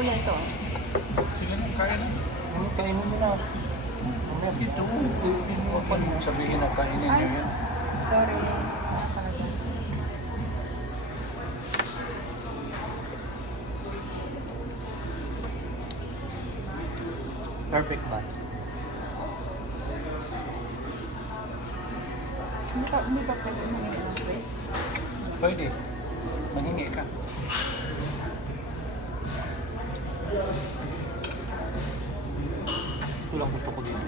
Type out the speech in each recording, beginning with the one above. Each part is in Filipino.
kuya ito. Sige na, kain na. Kainin mo na. Ito, huwag pa mo sabihin na kainin niyo yan. Sorry. Perfect ba? Hindi ba pwede mangingi ng break? Pwede. Mangingi ka. Ito lang gusto ko dito.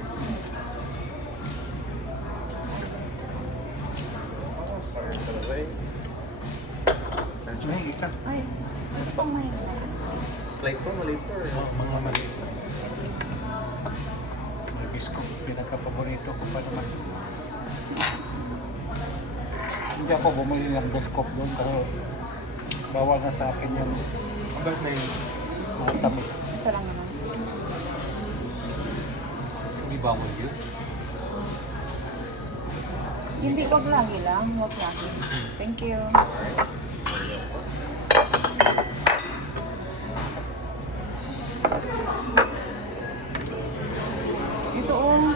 Mangingi ka. Ay, gusto kong mangingi. Flavor, flavor. Mga mali. May biskop, pinaka-paborito ko pa naman. Hindi ako bumili ng biskop doon pero bawal na sa akin yung Ba't may mga tamis. Isa lang naman. hindi bawal yun? Hindi, wag lagi lang. Wag lagi. Thank you. Ito oh.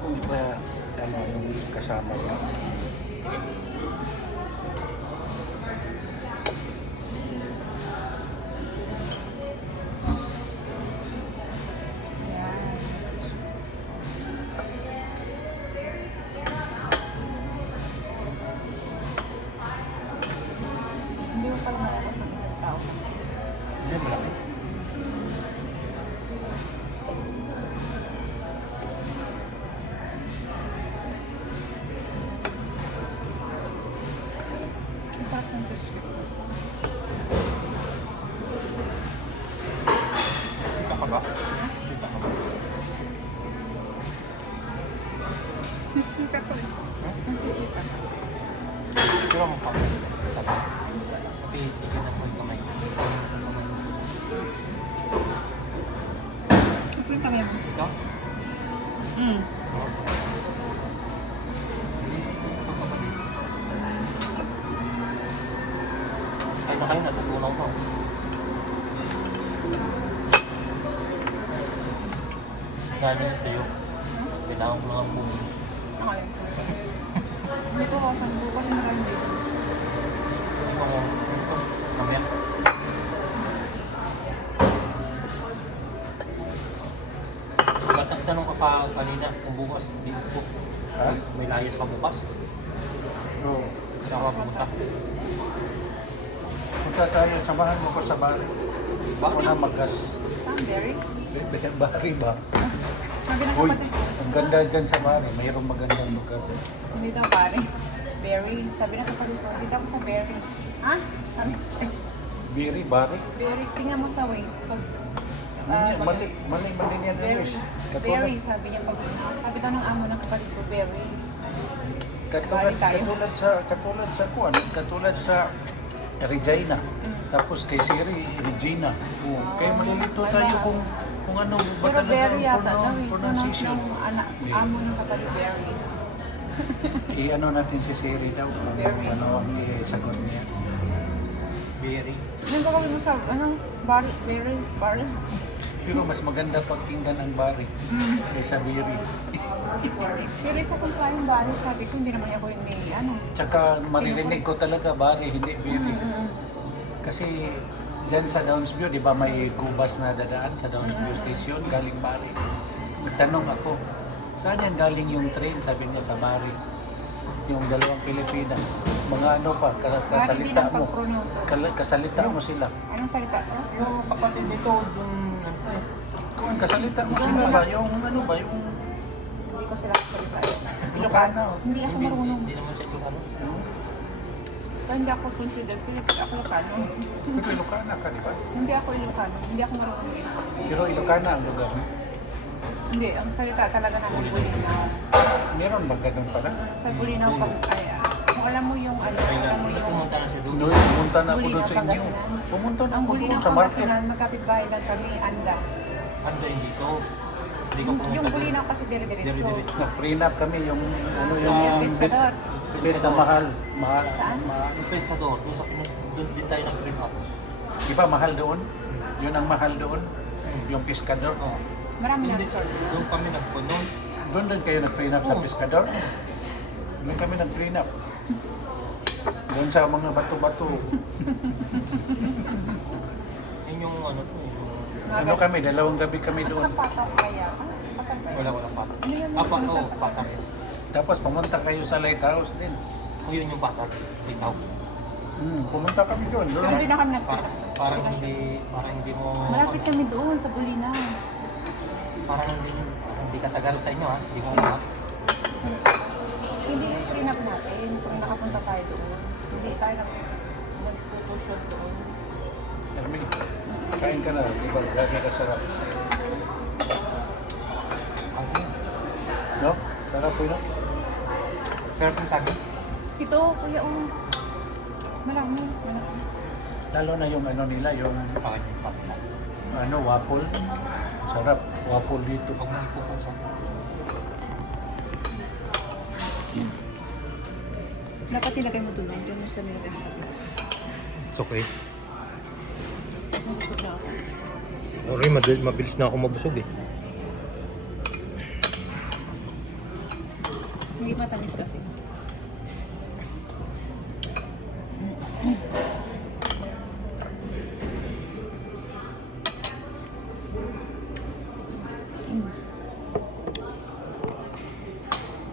Kung iba, ano, yung kasama mo. Ayan. Hindi mo pala maubos ng isang tao. Hindi, malaki. Ang sarap ng tissue. Kita ka ba? Kita ka ba? Kita ko eh. Nakikita. Ito lang ang pangit. Kasi ikan na po yung kamay. Gusto yung kamay mo? Ito? Mm. Ay, na kayo, natutunaw ko. Galing sa'yo. Pinahong ko lang po. Okay. Hindi ko kasan bukas na kayo dito. Mamaya. Tanong ka pa kanina kung bukas, di ko. Ha? May layas ka bukas. Oo. Saan ka pumunta? Punta tayo, samahan mo ko sa bari. Ako na magas. Berry? Bari ba? Sabi ng Uy, kapatid. ang ganda dyan sa bari. Mayroong magandang lugar. Hindi daw pare. Berry. Sabi ng kapatid ko, dito ako sa berry. Ha? Sabi, eh, Biri, bari. berry. Tingnan mo sa waist. Pag, Mali niyan berry. Luis. Berry, sabi niya. Pag, sabi daw ng amo ng kapatid ko, berry. Katulad, Bali tayo. katulad sa Regina. Tapos kay Siri, Regina. Oo. Kaya malilito tayo kung ano ba Pero talaga berry ang yata daw eh. pronunciation. Ng anak, amo ng kapatid, berry. I-ano natin si Siri daw kung Berry. ano ang sagot niya. Berry. Yung gagawin mo sa, anong, berry, barley. Pero mas maganda pakinggan ang bari kaysa biri. Serious akong trying bari, sabi ko, hindi naman ako yung may, ano. Tsaka maririnig ko talaga bari, hindi biri. Kasi dyan sa Downsview, di ba may kubas na dadaan sa Downsview Station, galing bari. Nagtanong ako, saan yan galing yung train? Sabi niya sa bari. Yung dalawang Pilipina. Mga ano pa, kasalita mo. Kasalita mo sila. Anong salita? Yung kapatid nito, yung Kung kasalita mo sila ba, yung ano ba, yung Hindi ko sila salita. Ilocano. Hindi ako marunong. Hindi naman siya Ilocano. Kaya hindi ako consider, Philippines ako Ilocano. Pero Ilocana ka, di ba? Hindi ako Ilocano, hindi ako marunong. Pero Ilocana ang lugar mo. Hindi, ang salita talaga namin Bulinaw. Meron ba ganun pala? Sa Bulinaw pag kaya. Kung alam mo yung ano, alam mo yung Pumunta na siya doon. Doon, pumunta na ako doon Bulinaw, sa inyo. Pangasinan. Pumunta na Ang ako doon Bulinaw sa market. Pangasinan, magkapit bahay lang kami, Anda. Anda dito. Hindi ko pumunta Yung doon. Bulinaw kasi dire-diretso. Dire-diretso. Na-prenup kami yung ano Sa yung Pescador. bit na mahal. Mahal. Saan? Yung pescador, doon sa doon din tayo nag-print up. Di ba mahal doon? Yun ang mahal doon. Yung Pescador. Oo. Marami na Hindi, resort. doon kami nagpunon. Doon din kayo nag-prenup sa Oo. Pescador? Doon kami nag-prenup. Doon sa mga bato-bato. Yun yung ano to. Ano kami, dalawang gabi kami At doon. saka patak kaya. Patak ba yan? Walang patak. Ano yan? Apa, oo, patak. Tapos pumunta kayo sa lighthouse din. O yun yung patak. Bitaw. Pumunta kami doon. Doon. Doon din na kami Parang hindi mo... Malapit kami doon sa Bulinaw. Parang hindi ka tagal sa inyo ha. Hindi mo alam. Hindi pinap natin kung nakapunta tayo doon. Hindi tayo nag-photoshoot doon. Kami, kain ka na. Di ba? Lagi ka sarap. No? Sarap po yun. Pero kung sa akin, Ito, kuya, oh. Marami. Lalo na yung ano nila, yung bakit yung patak? ano, waffle. Sarap. Waffle dito. Huwag mo i-focus ha. Dapat ilagay mo doon. Diyan mo sa nilagay mo. It's okay. Mabusog na ako. Sorry, mabilis na ako mabusog eh. Hindi matamis kasi.